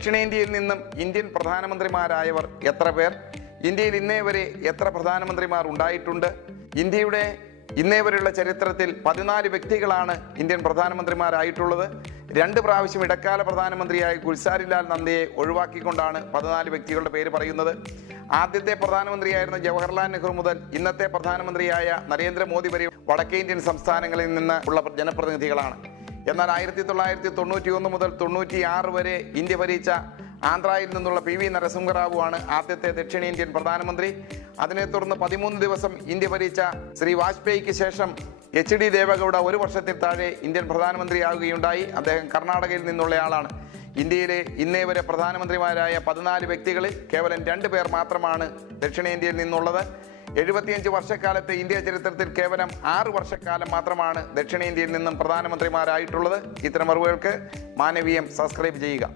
ദക്ഷിണേന്ത്യയിൽ നിന്നും ഇന്ത്യൻ പ്രധാനമന്ത്രിമാരായവർ എത്ര പേർ? ഇന്ത്യയിൽ ഇന്നേ വരെ എത്ര പ്രധാനമന്ത്രിമാർ ഉണ്ടായിട്ടുണ്ട്? ഇന്ത്യയുടെ ഇന്നേ വരെയുള്ള ചരിത്രത്തിൽ 14 വ്യക്തികളാണ് ഇന്ത്യൻ പ്രധാനമന്ത്രിമാരായിട്ടുള്ളത്. 2 പ്രാവശ്യം ഇടക്കാല പ്രധാനമന്ത്രിയായ ഗുൽസാരിലാൽ നന്ദയെ ഒഴിവാക്കിക്കൊണ്ടാണ് 14 വ്യക്തികളുടെ പേര് പറയുന്നത്. ആദ്യത്തെ പ്രധാനമന്ത്രിയായിരുന്ന ജവഹർലാൽ നെഹ്റു മുതൽ ഇന്നത്തെ പ്രധാനമന്ത്രിയായ നരേന്ദ്രമോദി വരെ വടക്കേ ഇന്ത്യൻ സംസ്ഥാനങ്ങളിൽ നിന്ന് ഉള്ള ജനപ്രതിനിധികളാണ്. എന്നാൽ 1991 മുതൽ 96 വരെ ഇന്ത്യ ഭരിച്ച ആന്ധ്രയിൽ നിന്നുള്ള PV നരസിംഹറാവു ആണ് ആദ്യത്തെ ദക്ഷിണേന്ത്യൻ പ്രധാനമന്ത്രി. അതിനെ തുടർന്ന് 13 ദിവസം ഇന്ത്യ ഭരിച്ച ശ്രീ വാജ്പേയിക്ക് ശേഷം HD ദേവഗൌഡ 1 വർഷത്തിൽ താഴെ ഇന്ത്യൻ പ്രധാനമന്ത്രിയാവുകയുണ്ടായി. അദ്ദേഹം കർണാടകയിൽ നിന്നുള്ളയാളാണ്. ഇന്ത്യയിലെ ഇന്നേ വരെ പ്രധാനമന്ത്രിമാരായ 14 വ്യക്തികളിൽ കേവലം 2 പേർ മാത്രമാണ് ദക്ഷിണേന്ത്യയിൽ നിന്നുള്ളത്. 75 വർഷക്കാലത്തെ ഇന്ത്യ ചരിത്രത്തിൽ കേവലം 6 വർഷക്കാലം മാത്രമാണ് ദക്ഷിണേന്ത്യയിൽ നിന്നും പ്രധാനമന്ത്രിമാരായിട്ടുള്ളത്. ഇത്തരം അറിവുകൾക്ക് മാനവീയം സബ്സ്ക്രൈബ് ചെയ്യുക.